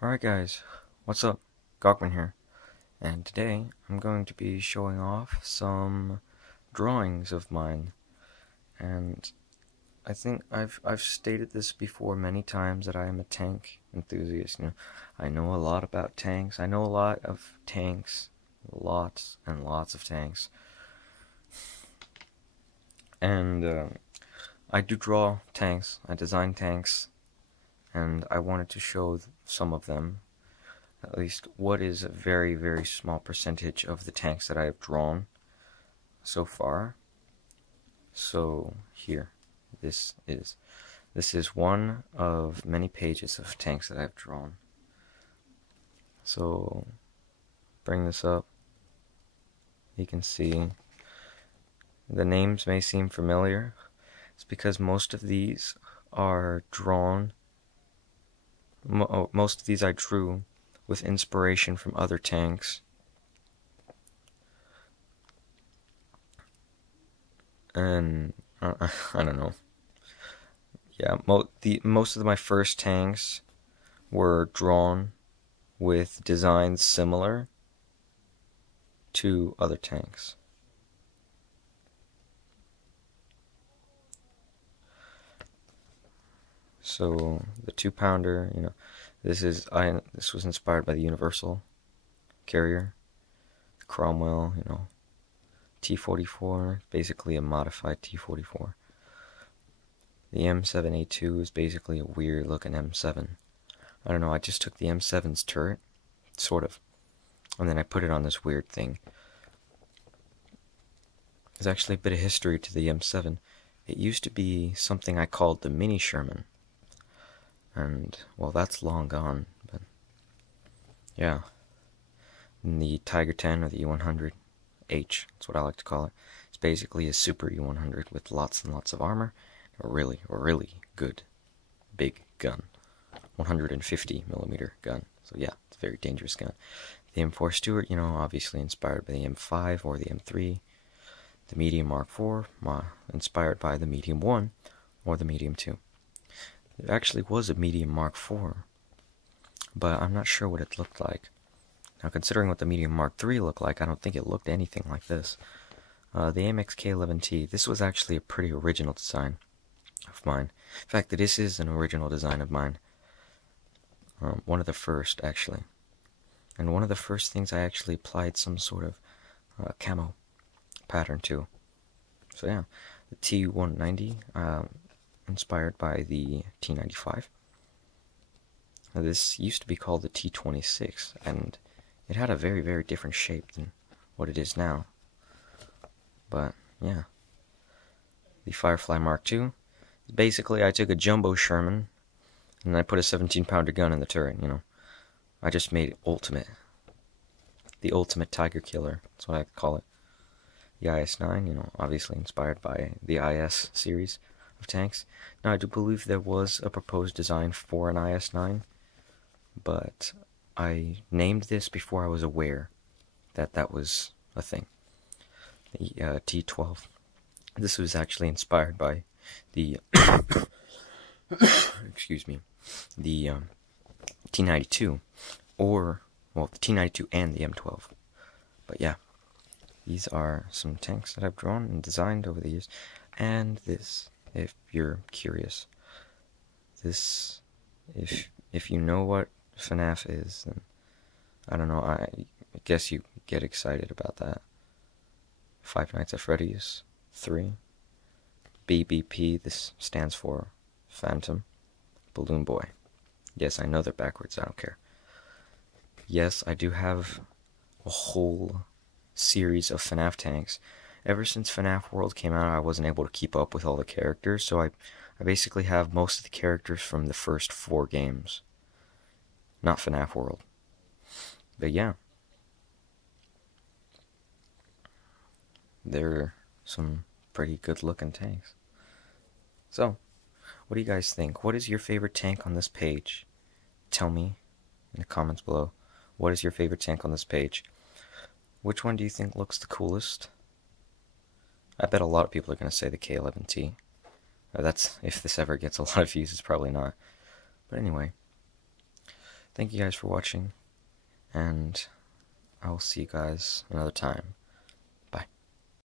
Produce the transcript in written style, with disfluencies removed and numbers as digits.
Alright guys, what's up? Gawkman here, and today I'm going to be showing off some drawings of mine, and I think I've stated this before many times that I am a tank enthusiast. I know a lot about tanks. I know a lot of tanks, lots and lots of tanks, and I do draw tanks. I design tanks, and I wanted to show some of them. At least what is a very, very small percentage of the tanks that I have drawn so far. So here, this is one of many pages of tanks that I've drawn. So bring this up. You can see the names may seem familiar. It's because most of these are drawn. Most of these I drew with inspiration from other tanks. And I don't know. Yeah, most of my first tanks were drawn with designs similar to other tanks. So the 2-pounder, this was inspired by the Universal carrier, the Cromwell, T-44, basically a modified T-44. The M7A2 is basically a weird looking M7. I don't know, I just took the M7's turret, sort of, and then I put it on this weird thing. There's actually a bit of history to the M7. It used to be something I called the Mini Sherman. And, well, that's long gone, but, yeah. And the Tiger 10, or the U-100H, that's what I like to call it. It's basically a super U-100 with lots and lots of armor. A really, really good, big gun. 150 millimeter gun. So yeah, it's a very dangerous gun. The M4 Stuart, obviously inspired by the M5 or the M3. The Medium Mark IV, inspired by the Medium 1 or the Medium 2. There actually was a Medium Mark IV, but I'm not sure what it looked like. Now, considering what the Medium Mark III looked like, I don't think it looked anything like this. The AMX K11T, this was actually a pretty original design of mine. In fact, this is an original design of mine. One of the first, actually. And one of the first things I actually applied some sort of camo pattern to. So yeah, the T190, inspired by the T95. Now, this used to be called the T26, and it had a very, very different shape than what it is now. But, yeah. The Firefly Mark II. Basically, I took a jumbo Sherman, and I put a 17-pounder gun in the turret, I just made it ultimate. The ultimate Tiger Killer, that's what I call it. The IS-9, obviously inspired by the IS series of tanks. Now, I do believe there was a proposed design for an IS-9, but I named this before I was aware that that was a thing. The T-12. This was actually inspired by the excuse me, the T-92, or, well, the T-92 and the M12. But yeah, these are some tanks that I've drawn and designed over the years. And this, if you're curious, this, if you know what FNAF is, then I don't know, I guess you get excited about that. Five Nights at Freddy's 3. BBP, this stands for Phantom Balloon Boy. Yes, I know they're backwards, I don't care. Yes, I do have a whole series of FNAF tanks. Ever since FNAF World came out, I wasn't able to keep up with all the characters, so I basically have most of the characters from the first 4 games. Not FNAF World. But yeah. They're some pretty good looking tanks. So, what do you guys think? What is your favorite tank on this page? Tell me in the comments below. What is your favorite tank on this page? Which one do you think looks the coolest? I bet a lot of people are going to say the K11T. That's, if this ever gets a lot of views, it's probably not. But anyway, thank you guys for watching, and I will see you guys another time.